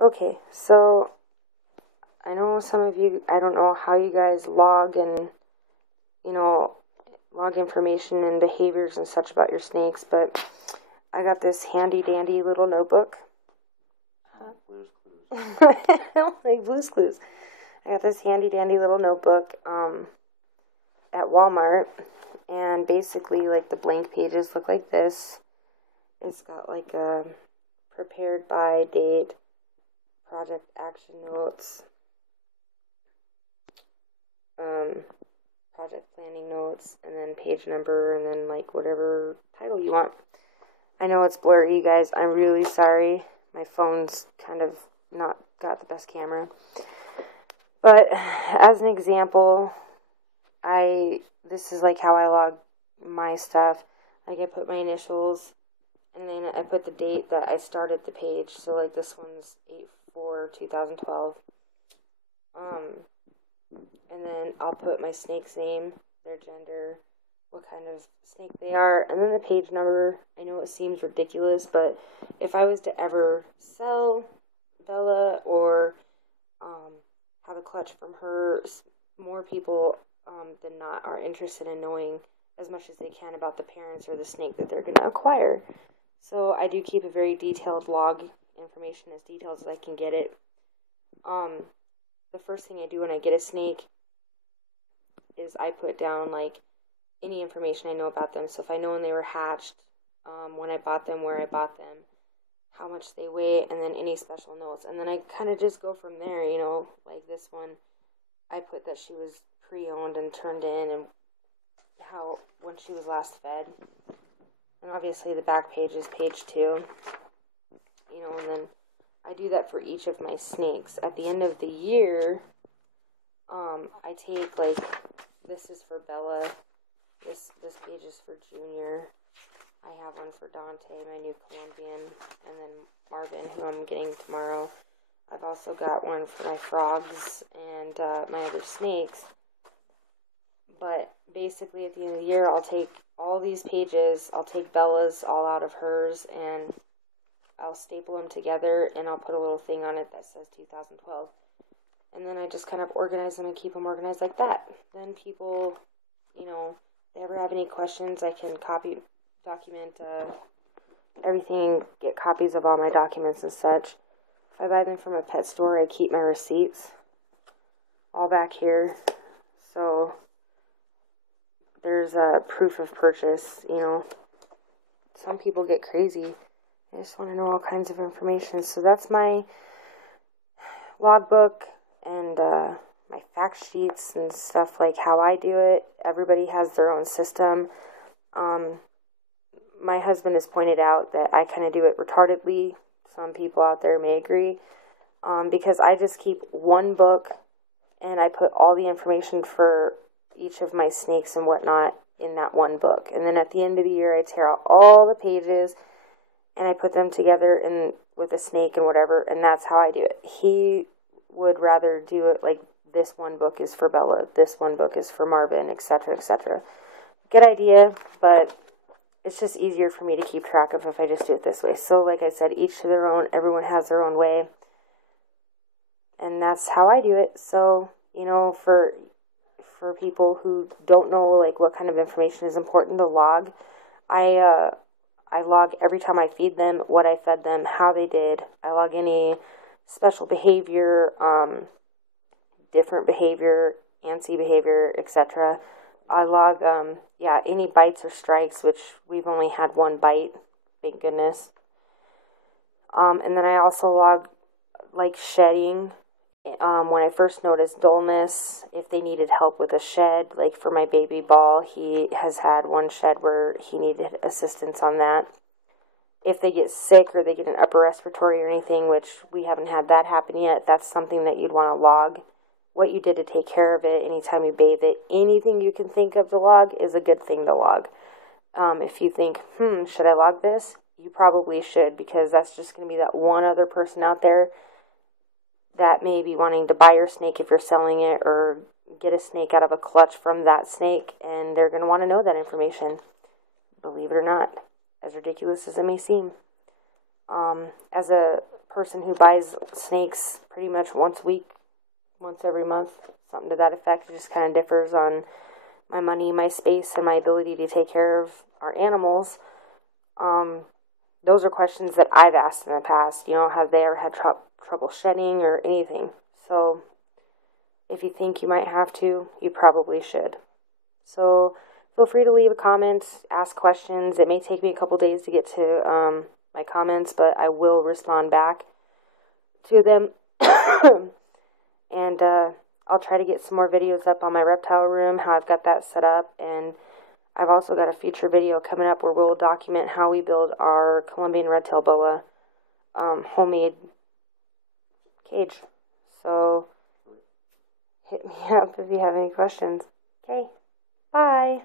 Okay, so I know some of you, I don't know how you guys log and, you know, log information and behaviors and such about your snakes, but I got this handy dandy little notebook. Blue's Clues. Like Blue's Clues. I got this handy dandy little notebook at Walmart, and basically, like, the blank pages look like this. It's got like a prepared by date, project action notes, project planning notes, and then page number, and then like whatever title you want. I know it's blurry, you guys. I'm really sorry. My phone's kind of not got the best camera. But as an example, this is like how I log my stuff. Like, I put my initials, and then I put the date that I started the page. So like this one's 8/4/2012. And then I'll put my snake's name, their gender, what kind of snake they are, and then the page number. I know it seems ridiculous, but if I was to ever sell Bella or have a clutch from her, more people than not are interested in knowing as much as they can about the parents or the snake that they're going to acquire. So I do keep a very detailed log information, as detailed as I can get it. The first thing I do when I get a snake is I put down like any information I know about them. So if I know when they were hatched, when I bought them, where I bought them, how much they weigh, and then any special notes. And then I kind of just go from there, you know, like this one, I put that she was pre-owned and turned in, and when she was last fed. And obviously the back page is page 2, you know, and then I do that for each of my snakes. At the end of the year, I take, like, this is for Bella, this page is for Junior, I have one for Dante, my new Colombian, and then Marvin, who I'm getting tomorrow. I've also got one for my frogs and my other snakes. But basically at the end of the year, I'll take all these pages, I'll take Bella's all out of hers, and I'll staple them together, and I'll put a little thing on it that says 2012. And then I just kind of organize them and keep them organized like that. Then people, you know, if they ever have any questions, I can document everything, get copies of all my documents and such. If I buy them from a pet store, I keep my receipts all back here. So there's a proof of purchase, you know. Some people get crazy. I just want to know all kinds of information. So that's my logbook and my fact sheets and stuff, like how I do it. Everybody has their own system. My husband has pointed out that I kind of do it retardedly. Some people out there may agree. Because I just keep one book and I put all the information for each of my snakes and whatnot in that one book. And then at the end of the year, I tear out all the pages and I put them together with a snake and whatever, and that's how I do it. He would rather do it like this one book is for Bella, this one book is for Marvin, etc., etc. Good idea, but it's just easier for me to keep track of if I just do it this way. So like I said, each to their own, everyone has their own way, and that's how I do it. So, you know, for people who don't know like what kind of information is important to log, I log every time I feed them, what I fed them, how they did. I log any special behavior, different behavior, antsy behavior, etc. I log, any bites or strikes, which we've only had one bite, thank goodness. And then I also log, like, shedding. When I first noticed dullness, if they needed help with a shed, like for my baby Ball, he has had one shed where he needed assistance on that. If they get sick or they get an upper respiratory or anything, which we haven't had that happen yet, that's something that you'd want to log. What you did to take care of it, anytime you bathe it, anything you can think of to log is a good thing to log. If you think, should I log this? You probably should, because that's just going to be that one other person out there that may be wanting to buy your snake if you're selling it, or get a snake out of a clutch from that snake, and they're going to want to know that information, believe it or not, as ridiculous as it may seem. As a person who buys snakes pretty much once a week, once every month, something to that effect. It just kind of differs on my money, my space, and my ability to take care of our animals. Those are questions that I've asked in the past. Have they ever had trouble shedding or anything? So if you think you might have to, you probably should. So feel free to leave a comment, ask questions. It may take me a couple days to get to my comments, but I will respond back to them. And I'll try to get some more videos up on my reptile room, how I've got that set up, and I've also got a future video coming up where we'll document how we build our Colombian red-tailed boa homemade cage. So hit me up if you have any questions. Okay, bye.